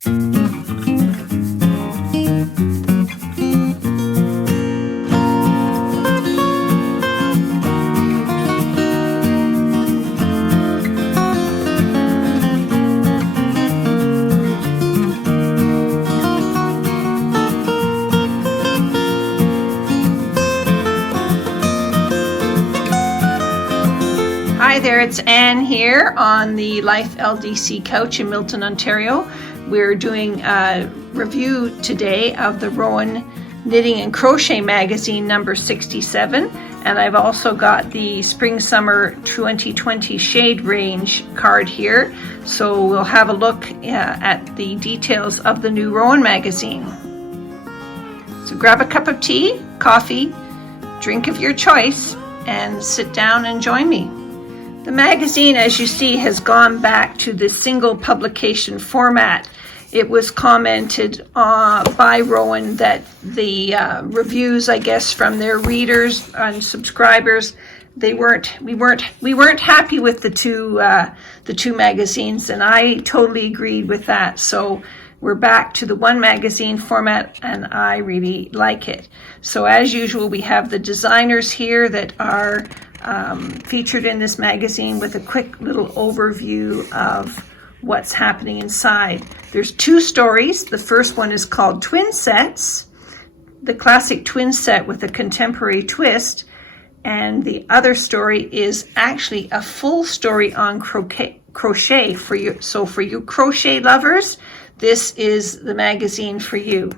Hi there, it's Anne here on the Life LDC couch in Milton, Ontario. We're doing a review today of the Rowan Knitting and Crochet magazine number 67, and I've also got the Spring Summer 2020 shade range card here, so we'll have a look at the details of the new Rowan magazine. So grab a cup of tea, coffee, drink of your choice, and sit down and join me. The magazine, as you see, has gone back to the single publication format. It was commented by Rowan that the reviews, I guess, from their readers and subscribers, we weren't happy with the two magazines, and I totally agreed with that. So we're back to the one magazine format, and I really like it. So as usual, we have the designers here that are featured in this magazine with a quick little overview of what's happening inside. There's two stories. The first one is called Twin Sets, the classic twin set with a contemporary twist, and the other story is actually a full story on crochet for you. So for you crochet lovers, this is the magazine for you.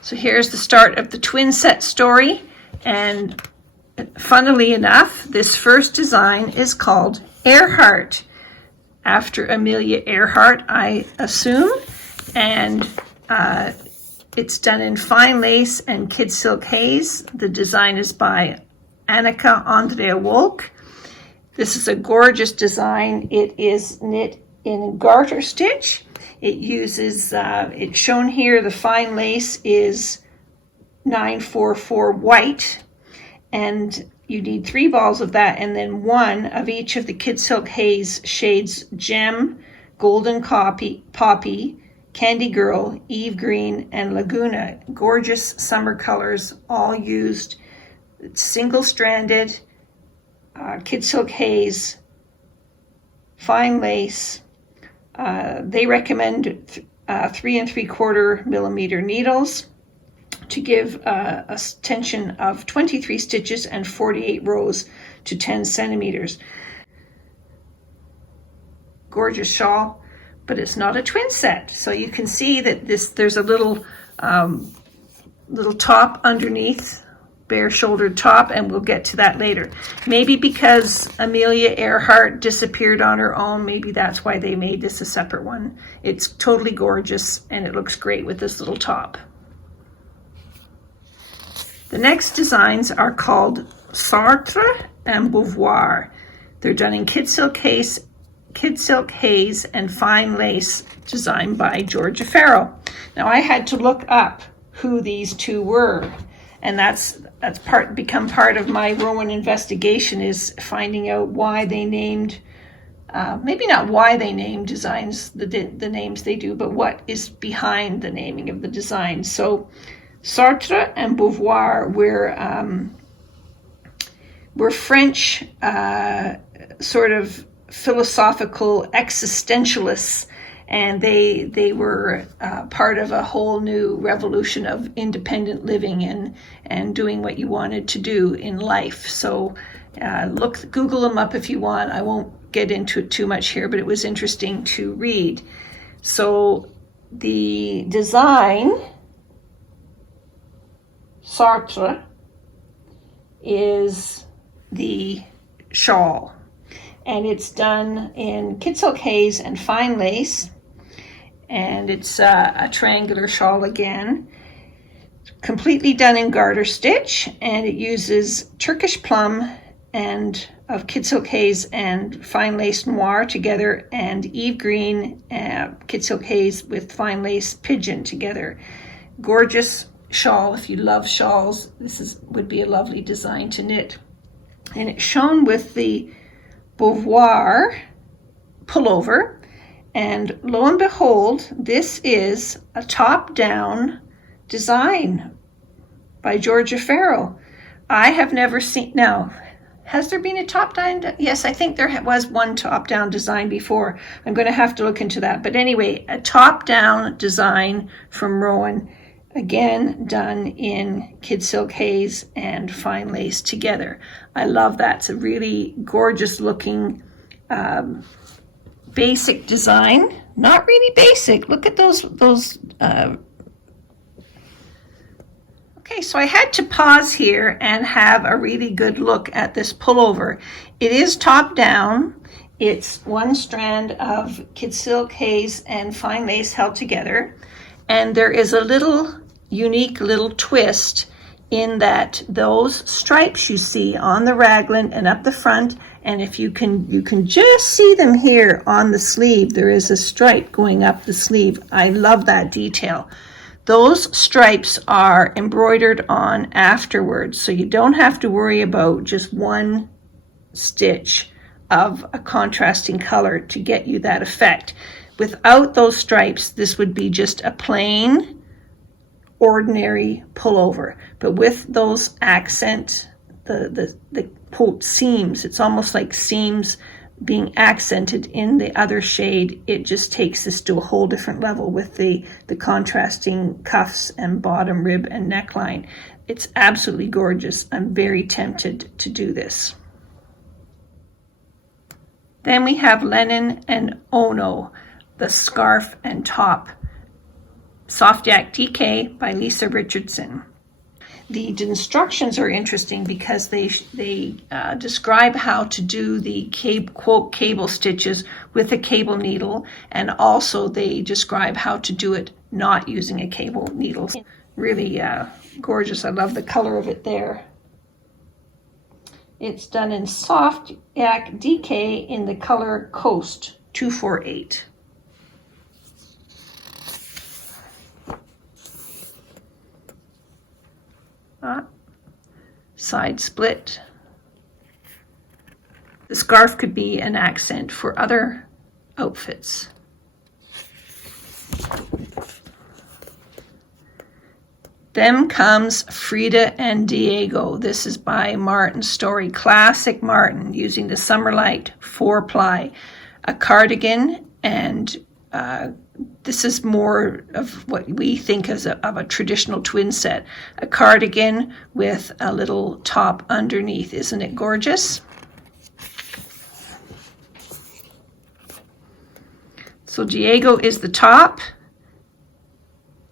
So here's the start of the twin set story, and funnily enough, this first design is called Earhart, after Amelia Earhart, I assume, and it's done in fine lace and Kidsilk Haze. The design is by Annika Andrea Wolk. This is a gorgeous design. It is knit in garter stitch. It uses, it's shown here, the fine lace is 944 white, and you need 3 balls of that, and then 1 of each of the Kidsilk Haze shades: Gem, Golden Poppy, Candy Girl, Eve Green, and Laguna. Gorgeous summer colors, all used. It's single-stranded, Kidsilk Haze, fine lace. They recommend 3 3/4 millimeter needles to give a tension of 23 stitches and 48 rows to 10 centimeters. Gorgeous shawl, but it's not a twin set. So you can see that there's a little top underneath, bare-shouldered top, and we'll get to that later. Maybe because Amelia Earhart disappeared on her own, maybe that's why they made this a separate one. It's totally gorgeous, and it looks great with this little top. The next designs are called Sartre and Beauvoir. They're done in Kidsilk Haze and fine lace, designed by Georgia Farrow. Now I had to look up who these two were, and that's become part of my Rowan investigation, is finding out why they named, maybe not why they named designs the names they do, but what is behind the naming of the design. So Sartre and Beauvoir were French sort of philosophical existentialists, and they were part of a whole new revolution of independent living and doing what you wanted to do in life. So Google them up if you want. I won't get into it too much here, but it was interesting to read. So the design, Sartre, is the shawl, and it's done in Kidsilk Haze and fine lace, and it's a triangular shawl again, completely done in garter stitch, and it uses Turkish plum and of Kidsilk Haze and fine lace noir together, and Eve Green Kidsilk Haze with fine lace pigeon together. Gorgeous shawl. If you love shawls, would be a lovely design to knit. And it's shown with the Beauvoir pullover. And lo and behold, this is a top-down design by Georgia Farrow. I have never seen, now, has there been a top-down? Yes, I think there was one top-down design before. I'm going to have to look into that. But anyway, a top-down design from Rowan, again done in Kidsilk Haze and fine lace together. I love that. It's a really gorgeous looking basic design. Not really basic. Look at those okay, so I had to pause here and have a really good look at this pullover. It is top down. It's one strand of Kidsilk Haze and fine lace held together. And there is a little unique little twist in that those stripes you see on the raglan and up the front, and if you can just see them here on the sleeve, there is a stripe going up the sleeve. I love that detail. Those stripes are embroidered on afterwards, so you don't have to worry about just one stitch of a contrasting color to get you that effect. Without those stripes, this would be just a plain, ordinary pullover. But with those accent, the quote seams, it's almost like seams being accented in the other shade. It just takes this to a whole different level with the contrasting cuffs and bottom rib and neckline. It's absolutely gorgeous. I'm very tempted to do this. Then we have Lennon and Ono, the scarf and top, Soft Yak DK by Lisa Richardson. The instructions are interesting because they describe how to do the quote cable stitches with a cable needle, and also they describe how to do it not using a cable needle. Really gorgeous. I love the color of it there. It's done in Soft Yak DK in the color Coast 248. Side split. The scarf could be an accent for other outfits. Then comes Frida and Diego. This is by Martin Story, classic Martin, using the Summerlight 4-ply, a cardigan, and this is more of what we think of a traditional twin set. A cardigan with a little top underneath. Isn't it gorgeous? So Diego is the top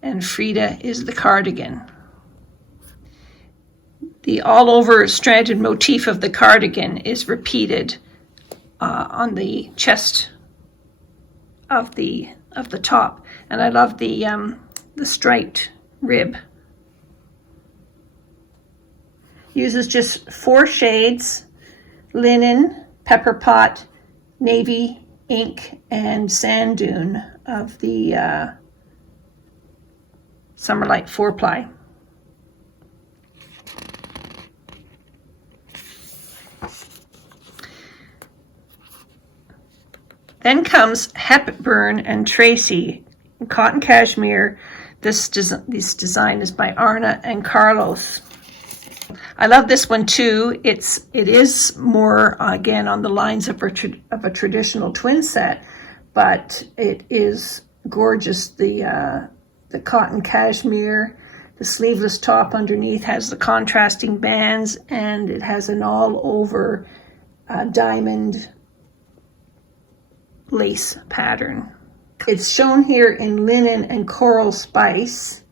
and Frida is the cardigan. The all over stranded motif of the cardigan is repeated on the chest of the top, and I love the striped rib. Uses just 4 shades: linen, pepper pot, navy, ink, and sand dune of the Summerlight 4-ply. Then comes Hepburn and Tracy, cotton cashmere. This design is by Arna and Carlos. I love this one too. It is more again on the lines of a traditional twin set, but it is gorgeous. The cotton cashmere, the sleeveless top underneath has the contrasting bands, and it has an all over diamond lace pattern. It's shown here in linen and coral spice.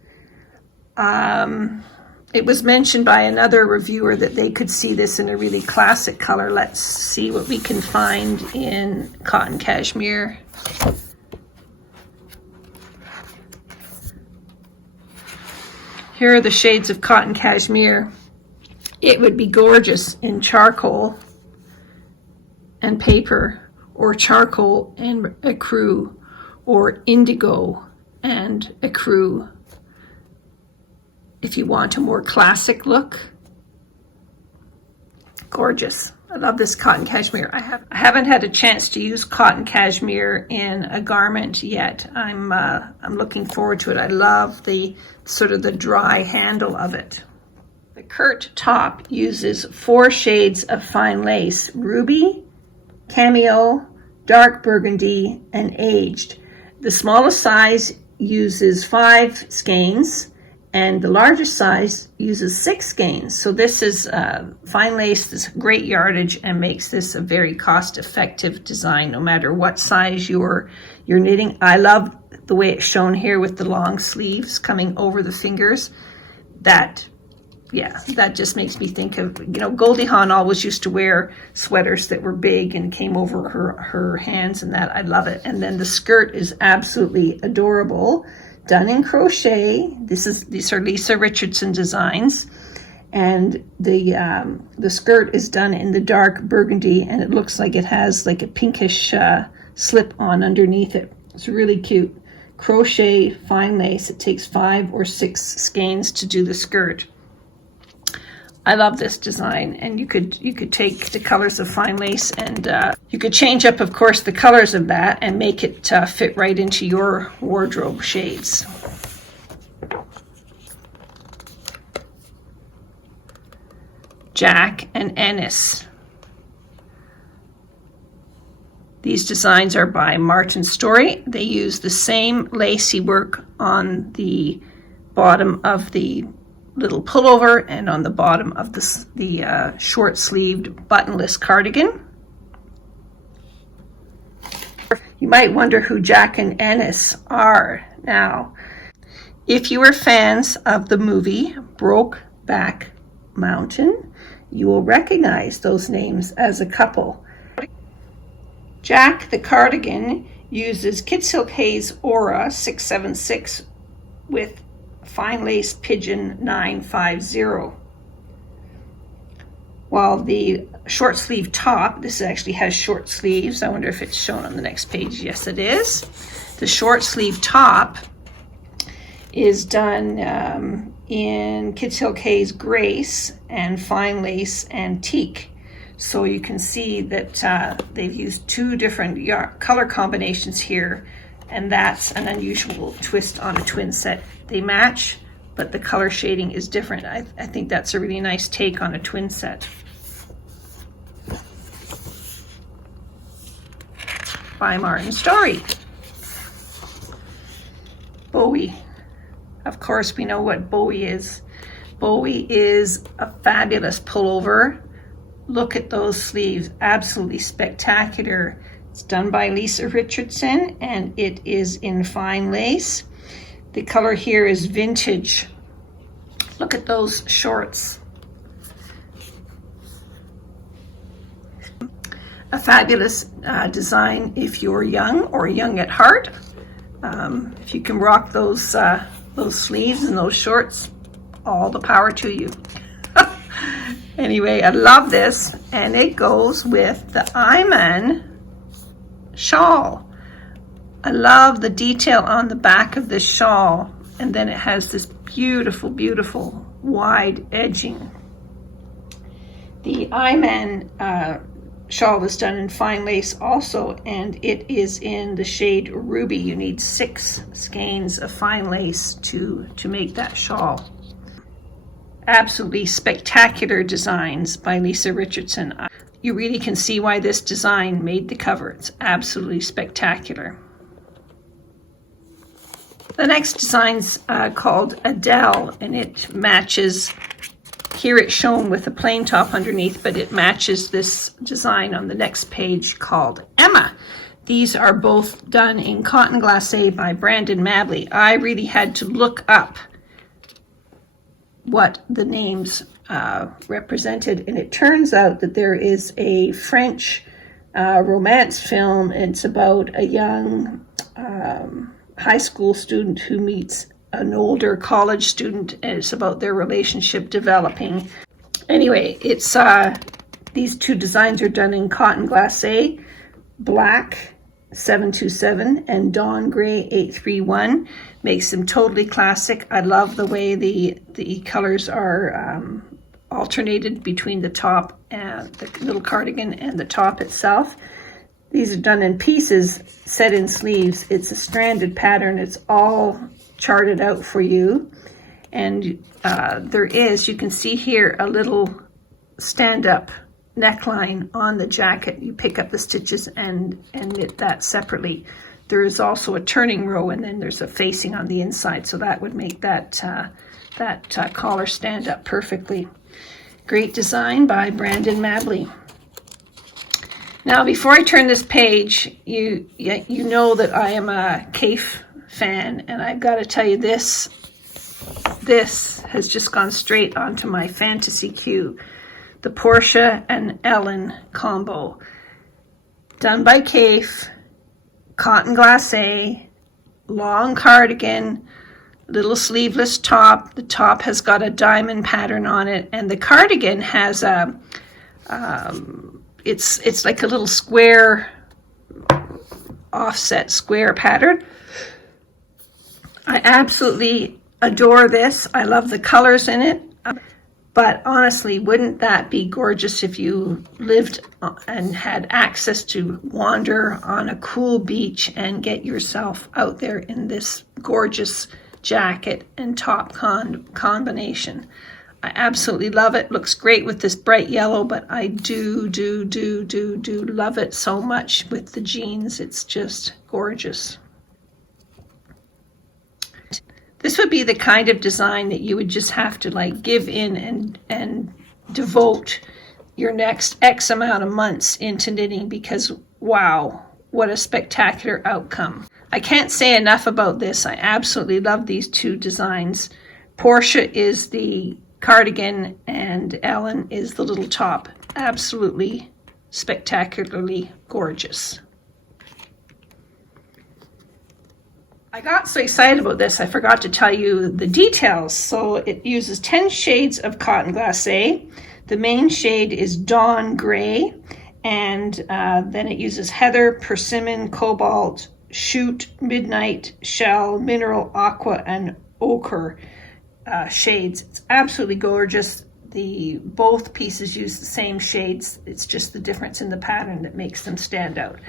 It was mentioned by another reviewer that they could see this in a really classic color. Let's see what we can find in cotton cashmere. Here are the shades of cotton cashmere. It would be gorgeous in charcoal and paper, or charcoal and ecru, or indigo and ecru. If you want a more classic look, gorgeous. I love this cotton cashmere. I haven't had a chance to use cotton cashmere in a garment yet. I'm looking forward to it. I love the sort of the dry handle of it. The Kurt top uses 4 shades of fine lace: ruby, cameo, dark burgundy, and aged. The smallest size uses 5 skeins, and the largest size uses 6 skeins. So this is fine lace, this great yardage, and makes this a very cost-effective design no matter what size you're knitting. I love the way it's shown here with the long sleeves coming over the fingers. That just makes me think of, Goldie Hawn always used to wear sweaters that were big and came over her hands, and that I love it. And then the skirt is absolutely adorable, done in crochet. These are Lisa Richardson designs, and the skirt is done in the dark burgundy, and it looks like it has like a pinkish slip on underneath it. It's really cute. Crochet fine lace. It takes 5 or 6 skeins to do the skirt. I love this design, and you could take the colors of fine lace and you could change up, of course, the colors of that and make it fit right into your wardrobe shades. Jack and Ennis. These designs are by Martin Story. They use the same lacy work on the bottom of the little pullover and on the bottom of the short-sleeved buttonless cardigan. You might wonder who Jack and Ennis are. Now, if you are fans of the movie Brokeback Mountain, you will recognize those names as a couple. Jack the cardigan uses Kidsilk Haze Aura 676 with fine lace pigeon 950. While the short sleeve top, this actually has short sleeves. I wonder if it's shown on the next page. Yes, it is. The short sleeve top is done in Kidsilk Haze Grace and fine lace antique. So you can see that they've used 2 different color combinations here, and that's an unusual twist on a twin set. They match, but the color shading is different. I think that's a really nice take on a twin set. By Martin Story. Bowie. Of course, we know what Bowie is. Bowie is a fabulous pullover. Look at those sleeves, absolutely spectacular. It's done by Lisa Richardson, and it is in fine lace. The color here is vintage. Look at those shorts. A fabulous design if you're young or young at heart. If you can rock those sleeves and those shorts, all the power to you. Anyway, I love this, and it goes with the Iman shawl. I love the detail on the back of this shawl, and then it has this beautiful, beautiful wide edging. The Iman shawl is done in fine lace also, and it is in the shade Ruby. You need 6 skeins of fine lace to make that shawl. Absolutely spectacular designs by Lisa Richardson. You really can see why this design made the cover. It's absolutely spectacular. The next design's called Adele, and it matches, here it's shown with a plain top underneath, but it matches this design on the next page called Emma. These are both done in cotton glacé by Brandon Mabley. I really had to look up what the names represented, and it turns out that there is a French romance film. It's about a young high school student who meets an older college student, and it's about their relationship developing. Anyway, it's these 2 designs are done in cotton glacé, black 727 and Dawn Gray 831. Makes them totally classic. I love the way the colors are alternated between the top and the little cardigan and the top itself. These are done in pieces, set in sleeves. It's a stranded pattern. It's all charted out for you. And there is, you can see here, a little stand-up neckline on the jacket. You pick up the stitches and knit that separately. There is also a turning row, and then there's a facing on the inside, so that would make that collar stand up perfectly. Great design by Brandon Mabley. Now, before I turn this page, you know that I am a Cafe fan, and I've got to tell you, this has just gone straight onto my fantasy queue. The Portia and Ellen combo, done by Cafe, cotton glacé, long cardigan, little sleeveless top. The top has got a diamond pattern on it, and the cardigan has a it's like a little square, offset square pattern. I absolutely adore this. I love the colors in it. But honestly, wouldn't that be gorgeous if you lived and had access to wander on a cool beach and get yourself out there in this gorgeous jacket and top combination? I absolutely love it. Looks great with this bright yellow, but I do love it so much with the jeans. It's just gorgeous. This would be the kind of design that you would just have to like give in and devote your next X amount of months into knitting, because wow, what a spectacular outcome. I can't say enough about this. I absolutely love these two designs. Portia is the cardigan and Ellen is the little top. Absolutely spectacularly gorgeous. I got so excited about this, I forgot to tell you the details. So it uses 10 shades of cotton glacé. The main shade is Dawn Gray, and then it uses Heather, Persimmon, Cobalt, Shoot, Midnight, Shell, Mineral, Aqua, and Ochre shades. It's absolutely gorgeous. Both pieces use the same shades. It's just the difference in the pattern that makes them stand out.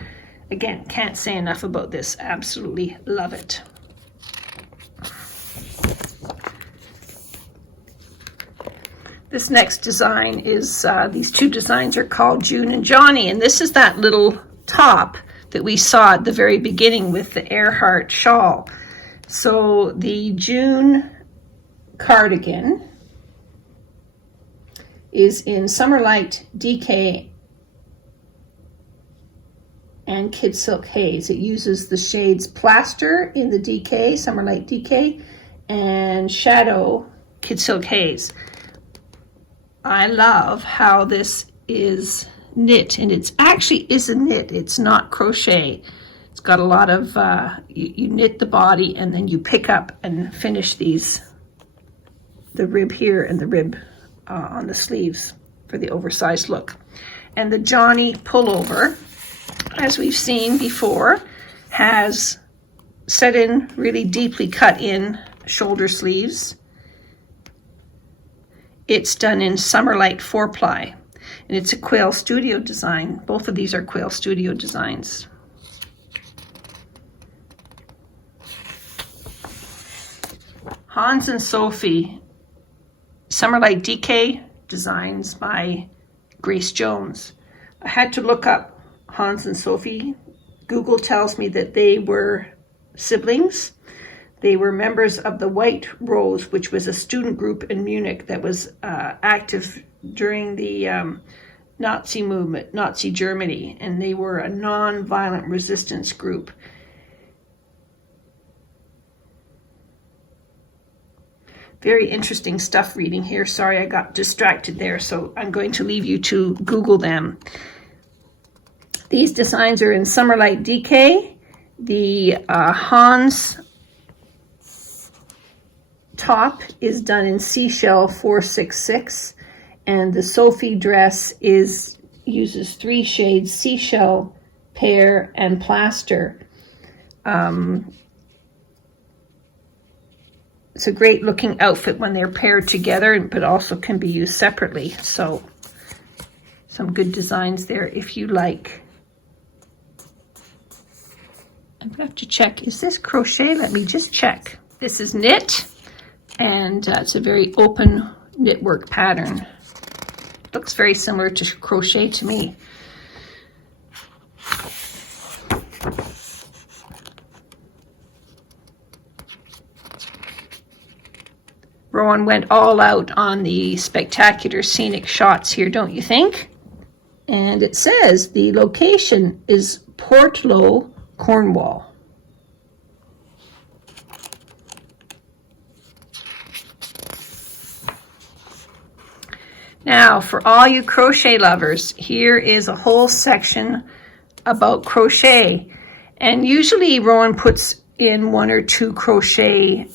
Again, can't say enough about this. Absolutely love it. This next design is, these two designs are called June and Johnny, and this is that little top that we saw at the very beginning with the Earhart shawl. So the June cardigan is in Summerlight DK and Kidsilk Haze. It uses the shades Plaster in the DK, Summerlight DK, and Shadow Kidsilk Haze. I love how this is knit, and it's actually is a knit. It's not crochet. It's got a lot of, you knit the body and then you pick up and finish these, the rib here and the rib on the sleeves for the oversized look. And the Johnny pullover, as we've seen before, has set in really deeply cut in shoulder sleeves. It's done in Summerlight 4-ply, and it's a Quail Studio design. Both of these are Quail Studio designs. Hans and Sophie, Summerlight DK designs by Grace Jones. I had to look up Hans and Sophie. Google tells me that they were siblings. They were members of the White Rose, which was a student group in Munich that was active during the Nazi movement, Nazi Germany, and they were a non-violent resistance group. Very interesting stuff reading here. Sorry, I got distracted there, so I'm going to leave you to Google them. These designs are in Summerlight DK. The Hans top is done in Seashell 466, and the Sophie dress uses 3 shades Seashell, Pear, and Plaster. it's a great looking outfit when they're paired together, but also can be used separately. So some good designs there if you like. I'm gonna have to check, is this crochet? Let me just check. This is knit, and it's a very open knit work pattern. Looks very similar to crochet to me. Rowan went all out on the spectacular scenic shots here, don't you think? And it says the location is Portlow, Cornwall. Now, for all you crochet lovers, here is a whole section about crochet. And usually Rowan puts in 1 or 2 crochet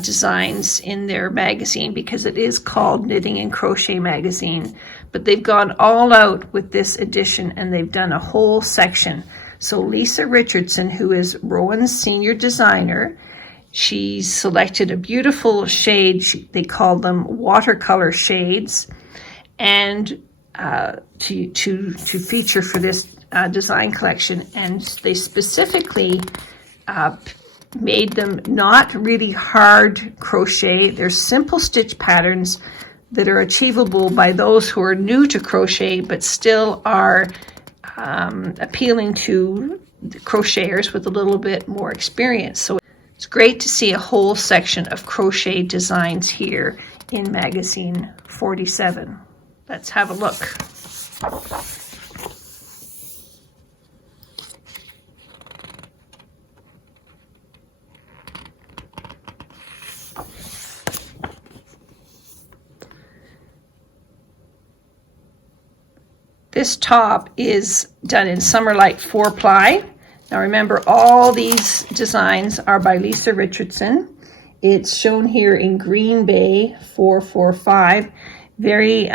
designs in their magazine because it is called Knitting and Crochet Magazine. But they've gone all out with this edition and they've done a whole section. So Lisa Richardson, who is Rowan's senior designer, she's selected a beautiful shade. They call them watercolor shades. And to feature for this design collection, and they specifically made them not really hard crochet. They're simple stitch patterns that are achievable by those who are new to crochet but still are appealing to the crocheters with a little bit more experience. So it's great to see a whole section of crochet designs here in magazine 47. Let's have a look. This top is done in Summerlight 4-ply. Now remember, all these designs are by Lisa Richardson. It's shown here in Green Bay 445. Very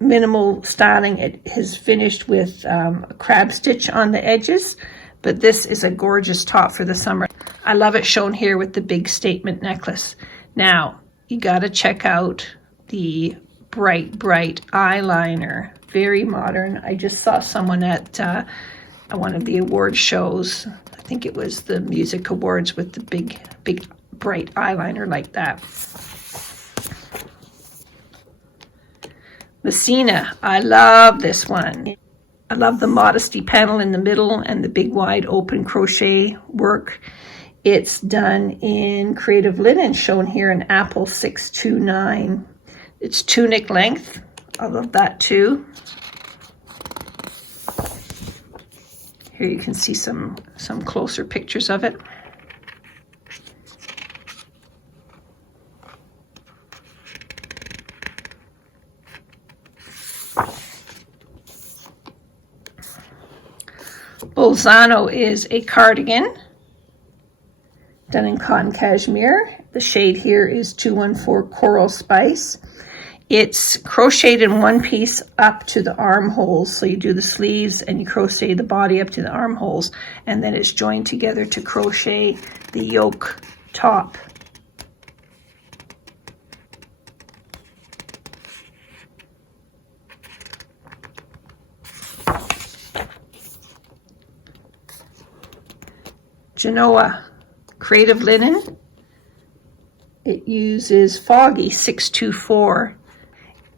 minimal styling. It is finished with a crab stitch on the edges, but this is a gorgeous top for the summer. I love it shown here with the big statement necklace. Now, you gotta check out the bright eyeliner. Very modern. I just saw someone at one of the award shows. I think it was the music awards with the big bright eyeliner like that. Messina, I love this one. I love the modesty panel in the middle and the big wide open crochet work. It's done in creative linen, shown here in Apple 629. It's tunic length. I love that too. Here you can see some closer pictures of it. Bolzano is a cardigan done in cotton cashmere. The shade here is 214 Coral Spice. It's crocheted in one piece up to the armholes. So you do the sleeves and you crochet the body up to the armholes, and then it's joined together to crochet the yoke top. Genoa creative linen. It uses Foggy 624.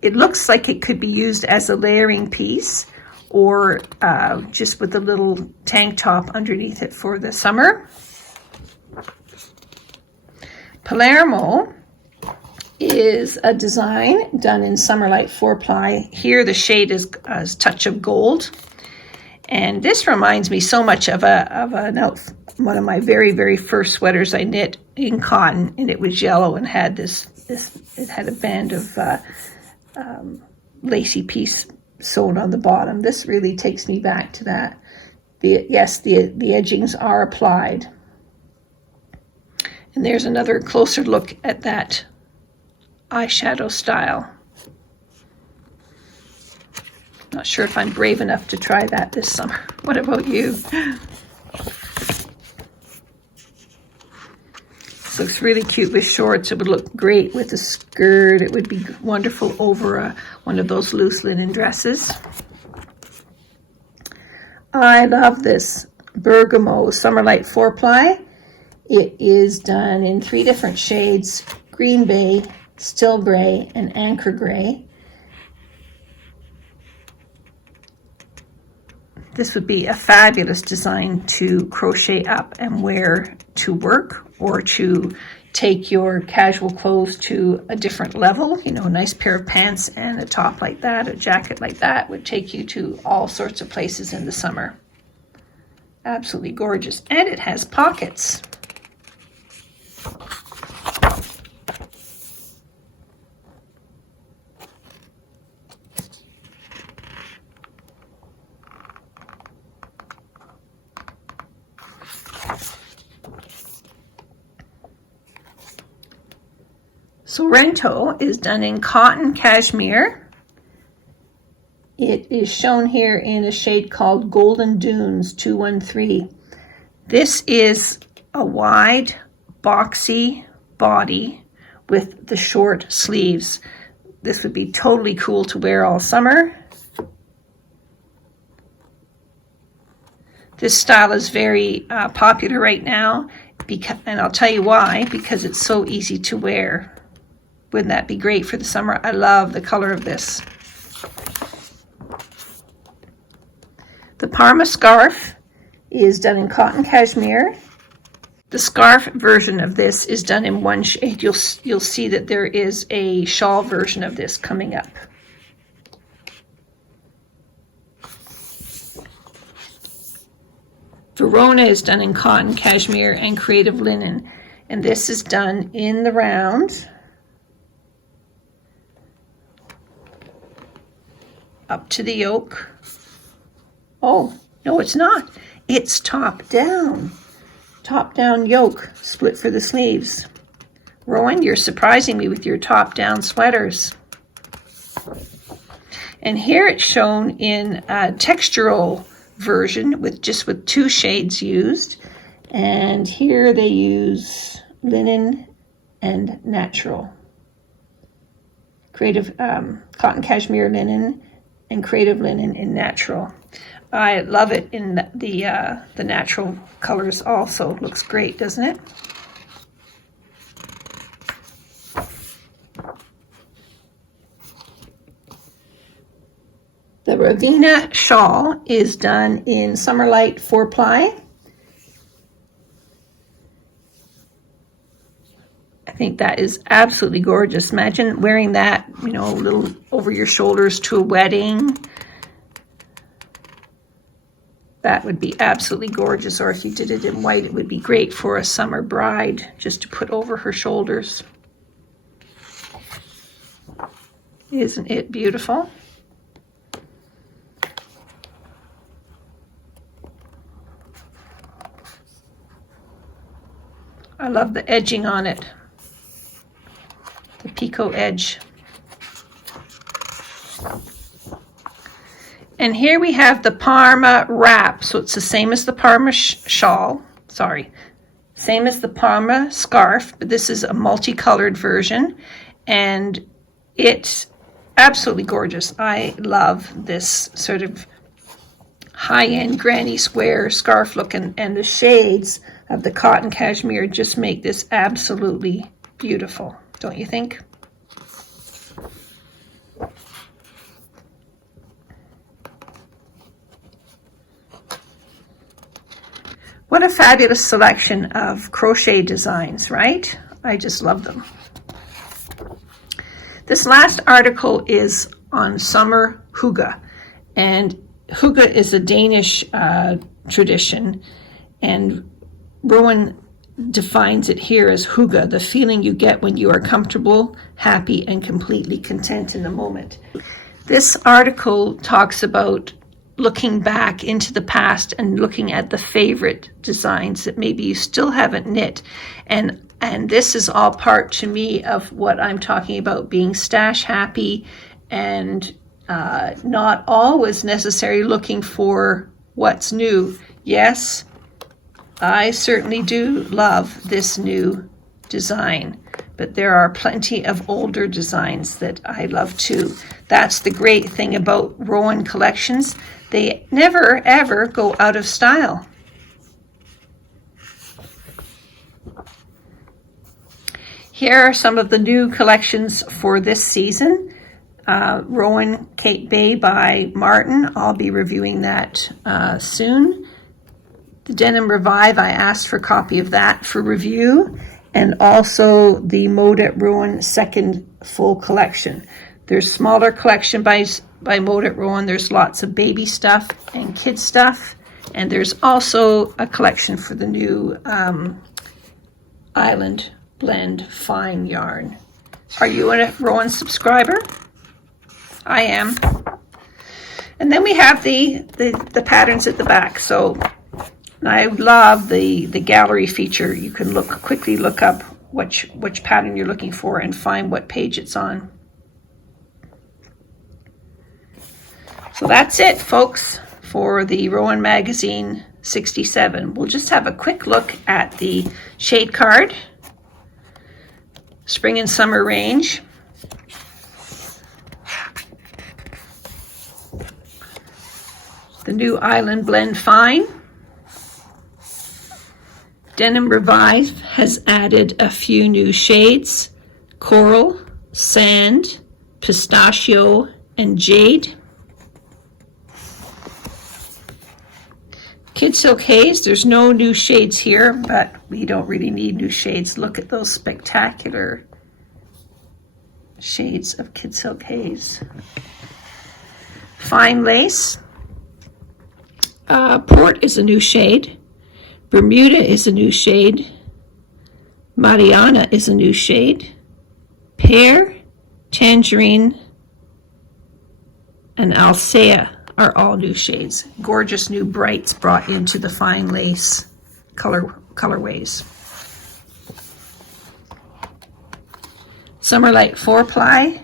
It looks like it could be used as a layering piece or just with a little tank top underneath it for the summer. Palermo is a design done in Summerlight 4-ply. Here the shade is a touch of gold. And this reminds me so much of one of my very first sweaters I knit in cotton, and it was yellow and had it had a band of lacy piece sewn on the bottom. This really takes me back to that. Yes, the edgings are applied. And there's another closer look at that eyeshadow style. Not sure if I'm brave enough to try that this summer. What about you? This looks really cute with shorts. It would look great with a skirt. It would be wonderful over one of those loose linen dresses. I love this Bergamo Summerlight 4-ply. It is done in 3 different shades: Green Bay, Still Gray, and Anchor Gray. This would be a fabulous design to crochet up and wear to work, or to take your casual clothes to a different level. You know, a nice pair of pants and a top like that, a jacket like that would take you to all sorts of places in the summer. Absolutely gorgeous. And it has pockets. Sorrento is done in cotton cashmere. It is shown here in a shade called Golden Dunes 213. This is a wide, boxy body with the short sleeves. This would be totally cool to wear all summer. This style is very popular right now, and I'll tell you why, because it's so easy to wear. Wouldn't that be great for the summer? I love the color of this. The Parma scarf is done in cotton cashmere. The scarf version of this is done in 1 shade. You'll see that there is a shawl version of this coming up. Verona is done in cotton cashmere and creative linen, and this is done in the round. Up to the yoke. Oh, no, it's not. It's top down. Top down yoke, split for the sleeves. Rowan, you're surprising me with your top down sweaters. And here it's shown in a textural version with 2 shades used. And here they use linen and natural. Creative cotton cashmere linen and creative linen in natural. I love it in the natural colors also. Looks great, doesn't it? The Ravenna shawl is done in Summerlight 4-ply. I think that is absolutely gorgeous. Imagine wearing that, you know, a little over your shoulders to a wedding. That would be absolutely gorgeous. Or if you did it in white, it would be great for a summer bride just to put over her shoulders. Isn't it beautiful? I love the edging on it. The picot edge. And here we have the Parma wrap. So it's the same as the Parma shawl. Sorry. Same as the Parma scarf, but this is a multicolored version. And it's absolutely gorgeous. I love this sort of high-end granny square scarf look, and the shades of the cotton cashmere just make this absolutely beautiful, don't you think? What a fabulous selection of crochet designs, right? I just love them. This last article is on summer hygge, and hygge is a Danish tradition, and Rowan defines it here as hygge, the feeling you get when you are comfortable, happy, and completely content in the moment. This article talks about looking back into the past and looking at the favorite designs that maybe you still haven't knit. And this is all part, to me, of what I'm talking about, being stash happy and not always necessarily looking for what's new. Yes, I certainly do love this new design, but there are plenty of older designs that I love too. That's the great thing about Rowan collections. They never ever go out of style. Here are some of the new collections for this season. Rowan Cape Bay by Martin. I'll be reviewing that soon. The Denim Revive, I asked for a copy of that for review, and also the Mode at Rowan second full collection. There's smaller collection by Mode at Rowan. There's lots of baby stuff and kid stuff, and there's also a collection for the new Island Blend Fine yarn. Are you a Rowan subscriber? I am. And then we have the patterns at the back. So I love the gallery feature. You can quickly look up which pattern you're looking for and find what page it's on. So that's it, folks, for the Rowan Magazine 67. We'll just have a quick look at the shade card. Spring and summer range. The new Island Blend Fine. Denim Revive has added a few new shades: Coral, Sand, Pistachio, and Jade. Kidsilk Haze, there's no new shades here, but we don't really need new shades. Look at those spectacular shades of Kidsilk Haze. Fine Lace. Port is a new shade. Bermuda is a new shade. Mariana is a new shade. Pear, Tangerine, and Alsea are all new shades. Gorgeous new brights brought into the Fine Lace colorways. Summerlight 4-ply.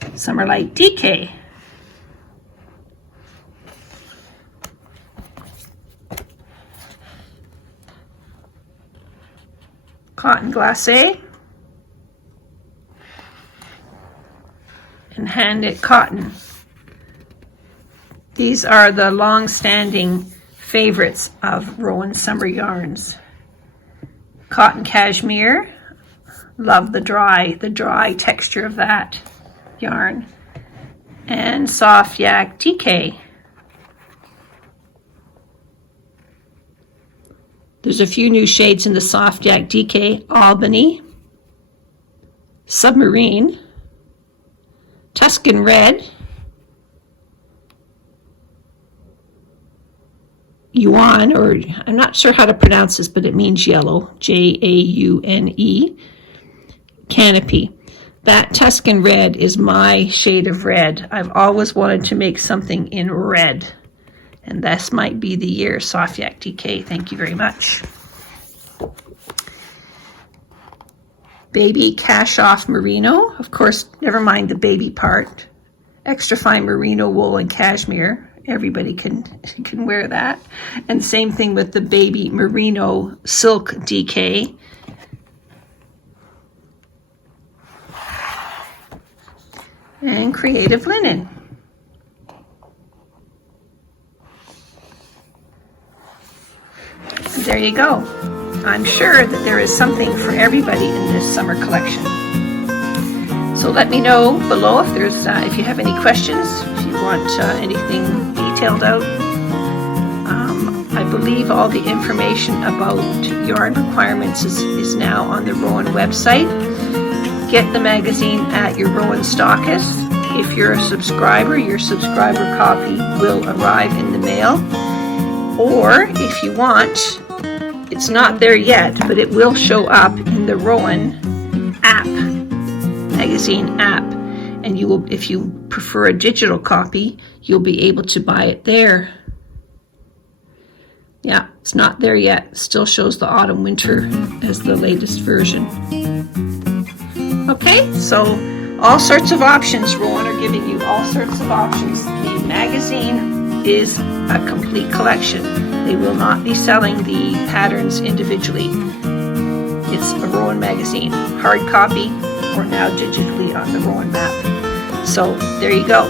Summerlight DK. Cotton Glacé. And hand knit cotton. These are the long-standing favorites of Rowan summer yarns. Cotton cashmere, love the dry texture of that yarn. And soft yak DK. There's a few new shades in the soft yak DK: Albany, Submarine, Tuscan Red, Yuan, or I'm not sure how to pronounce this, but it means yellow, Jaune, Canopy. That Tuscan Red is my shade of red. I've always wanted to make something in red, and this might be the year. Soft yak DK, thank you very much. Baby Cash Off Merino, of course, never mind the baby part. Extra fine merino wool and cashmere, everybody can wear that. And same thing with the baby merino silk DK. And creative linen. And there you go. I'm sure that there is something for everybody in this summer collection. So let me know below if you have any questions, if you want anything detailed out. I believe all the information about yarn requirements is now on the Rowan website. Get the magazine at your Rowan stockist. If you're a subscriber, your subscriber copy will arrive in the mail. Or if you want, it's not there yet, but it will show up in the Rowan app, magazine app. And you will, if you prefer a digital copy, you'll be able to buy it there. Yeah, it's not there yet. Still shows the autumn winter as the latest version. Okay, so all sorts of options. Rowan are giving you all sorts of options. The magazine is a complete collection. They will not be selling the patterns individually. Rowan magazine, hard copy, or now digitally on the Rowan map. So there you go.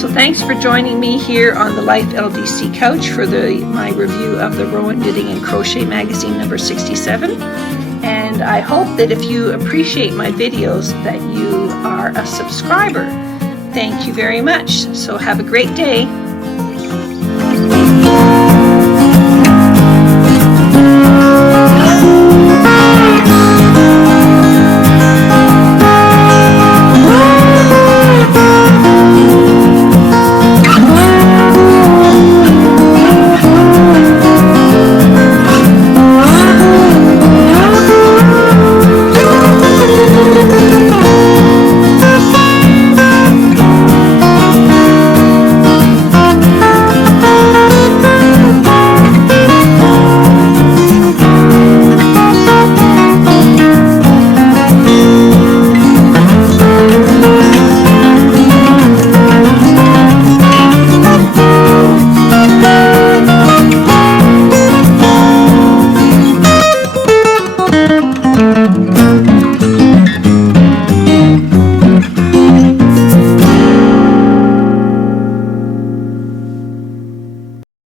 So thanks for joining me here on the Life LDC couch for my review of the Rowan Knitting and Crochet magazine number 67. And I hope that if you appreciate my videos that you are a subscriber. Thank you very much. So have a great day.